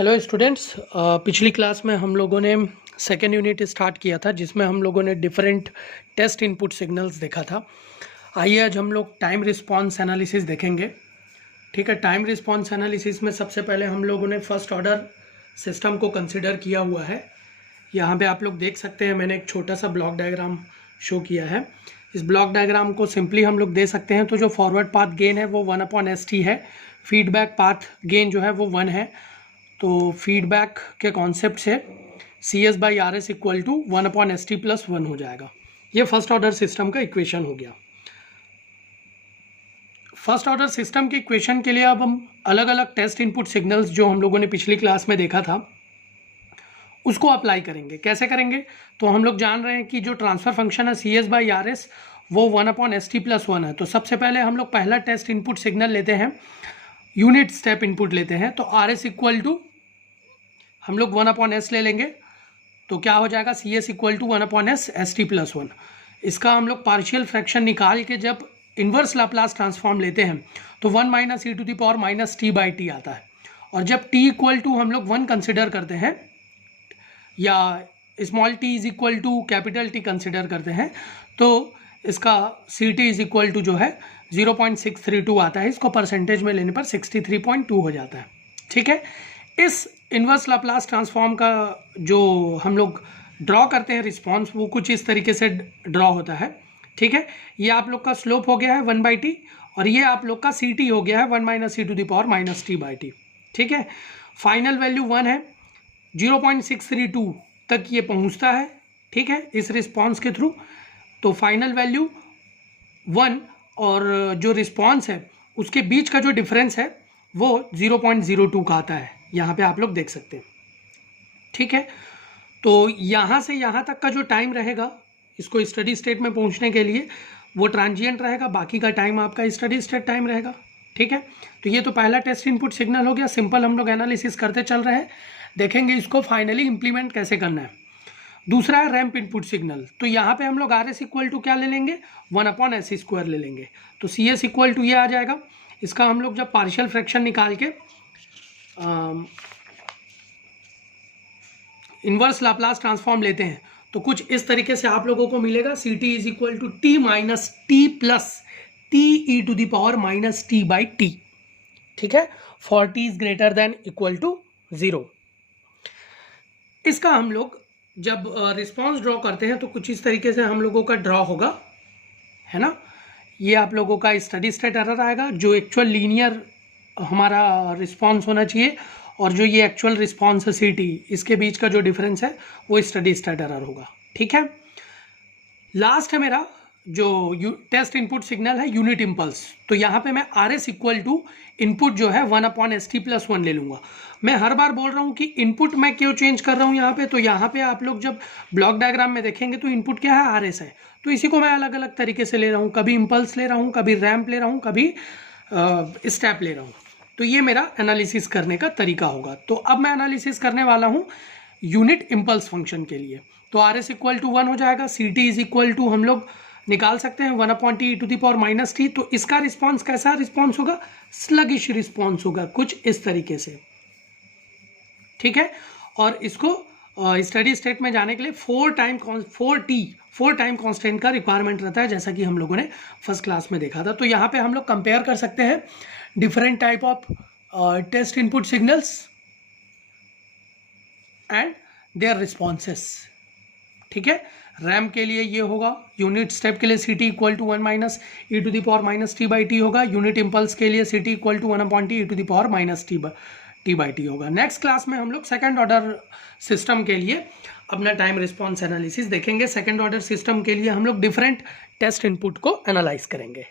Hello students, पिछली class में हम लोगों ने सेकेंड यूनिट स्टार्ट किया था जिसमें हम लोगों ने डिफरेंट टेस्ट इनपुट सिग्नल्स देखा था। आइए आज हम लोग टाइम रिस्पॉन्स एनालिसिस देखेंगे। ठीक है, टाइम रिस्पॉन्स एनालिसिस में सबसे पहले हम लोगों ने फर्स्ट ऑर्डर सिस्टम को कंसिडर किया हुआ है। यहाँ पे आप लोग देख सकते हैं, मैंने एक छोटा सा ब्लॉक डायग्राम शो किया है। इस ब्लॉक डायग्राम को सिंपली हम लोग दे सकते हैं, तो जो फॉरवर्ड पाथ गेन है वो 1/ST है, फीडबैक पाथ गेन जो है वो 1 है। तो फीडबैक के कॉन्सेप्ट से CS/RS इक्वल टू 1/ST + 1 हो जाएगा। ये फर्स्ट ऑर्डर सिस्टम का इक्वेशन हो गया। फर्स्ट ऑर्डर सिस्टम के इक्वेशन के लिए अब हम अलग अलग टेस्ट इनपुट सिग्नल्स जो हम लोगों ने पिछली क्लास में देखा था उसको अप्लाई करेंगे। कैसे करेंगे? तो हम लोग जान रहे हैं कि जो ट्रांसफर फंक्शन है CS/RS वो 1/ST + 1 है। तो सबसे पहले हम लोग पहला टेस्ट इनपुट सिग्नल लेते हैं, यूनिट स्टेप इनपुट लेते हैं। तो RS इक्वल टू हम लोग 1/S ले लेंगे, तो क्या हो जाएगा? CS equal to 1/ST + 1। इसका हम लोग पार्शियल फ्रैक्शन निकाल के जब इन्वर्स लाप्लास ट्रांसफॉर्म लेते हैं तो 1 - e⁻ t/t आता है। और जब t इक्वल टू हम लोग 1 कंसिडर करते हैं या small t is equal to capital T consider करते हैं तो इसका CT इज इक्वल टू जो है 0.632 आता है। इसको परसेंटेज में लेने पर 63.2 हो जाता है। ठीक है, इस इन्वर्स लाप्लास ट्रांसफॉर्म का जो हम लोग ड्रॉ करते हैं रिस्पॉन्स, वो कुछ इस तरीके से ड्रॉ होता है। ठीक है, ये आप लोग का स्लोप हो गया है 1/t और ये आप लोग का CT हो गया है 1 - e⁻t/t। ठीक है, फाइनल वैल्यू 1 है, 0.632 तक ये पहुंचता है। ठीक है, इस रिस्पॉन्स के थ्रू। तो फाइनल वैल्यू 1 और जो रिस्पॉन्स है उसके बीच का जो डिफरेंस है वो 0.02 का आता है। यहाँ पे आप लोग देख सकते हैं। ठीक है, तो यहाँ से यहाँ तक का जो टाइम रहेगा इसको स्टडी स्टेट में पहुँचने के लिए वो ट्रांजिएंट रहेगा, बाकी का टाइम आपका स्टडी स्टेट टाइम रहेगा। ठीक है, तो ये तो पहला टेस्ट इनपुट सिग्नल हो गया। सिंपल हम लोग एनालिसिस करते चल रहे हैं, देखेंगे इसको फाइनली इंप्लीमेंट कैसे करना है। दूसरा है रैंप इनपुट सिग्नल। तो यहाँ पे हम लोग RS इक्वल टू क्या ले लेंगे? 1/SC² ले लेंगे। तो CS इक्वल टू ये आ जाएगा। इसका हम लोग जब पार्शियल फ्रैक्शन निकाल के इन्वर्स लाप्लास ट्रांसफॉर्म लेते हैं तो कुछ इस तरीके से आप लोगों को मिलेगा। CT is equal to T - T + TE⁻t/t। ठीक है, for T is greater than equal to 0। इसका हम लोग जब रिस्पॉन्स ड्रॉ करते हैं तो कुछ इस तरीके से हम लोगों का ड्रॉ होगा, है ना। ये आप लोगों का स्टडी स्टेट एरर आएगा, जो एक्चुअल लीनियर हमारा रिस्पॉन्स होना चाहिए और जो ये एक्चुअल रिस्पॉन्स है CT, इसके बीच का जो डिफरेंस है वो स्टडी स्टेट एरर होगा। ठीक है, लास्ट है मेरा जो टेस्ट इनपुट सिग्नल है यूनिट इम्पल्स। तो यहाँ पे मैं RS इक्वल टू इनपुट जो है 1/ST + 1 ले लूँगा। मैं हर बार बोल रहा हूँ कि इनपुट मैं क्यों चेंज कर रहा हूँ यहाँ पे। तो यहाँ पे आप लोग जब ब्लॉक डायग्राम में देखेंगे तो इनपुट क्या है? RS है। तो इसी को मैं अलग अलग तरीके से ले रहा हूँ, कभी इम्पल्स ले रहा हूँ, कभी रैम्प ले रहा हूँ, कभी स्टेप ले रहा हूँ। तो ये मेरा एनालिसिस करने का तरीका होगा। तो अब मैं एनालिसिस करने वाला हूँ यूनिट इम्पल्स फंक्शन के लिए। तो RS इक्वल टू 1 हो जाएगा। CT इज इक्वल टू हम लोग निकाल सकते हैं 1/TE⁻t। तो इसका रिस्पॉन्स कैसा रिस्पॉन्स होगा? स्लगिश रिस्पॉन्स होगा, कुछ इस तरीके से। ठीक है, और इसको स्टडी स्टेट में जाने के लिए 4 टाइम कांस्टेंट का रिक्वायरमेंट रहता है, जैसा कि हम लोगों ने फर्स्ट क्लास में देखा था। तो यहाँ पे हम लोग कंपेयर कर सकते हैं different type of test input signals and their responses. ठीक है, रैम्प के लिए ये होगा, यूनिट स्टेप के लिए CT इक्वल टू 1 - e⁻t/t होगा, यूनिट इम्पल्स के लिए CT इक्वल टू 1/TE⁻t/t होगा। नेक्स्ट क्लास में हम लोग सेकंड ऑर्डर सिस्टम के लिए अपना टाइम रिस्पॉन्स एनालिसिस देखेंगे। सेकंड ऑर्डर सिस्टम के लिए हम लोग डिफरेंट टेस्ट इनपुट को एनालाइज करेंगे।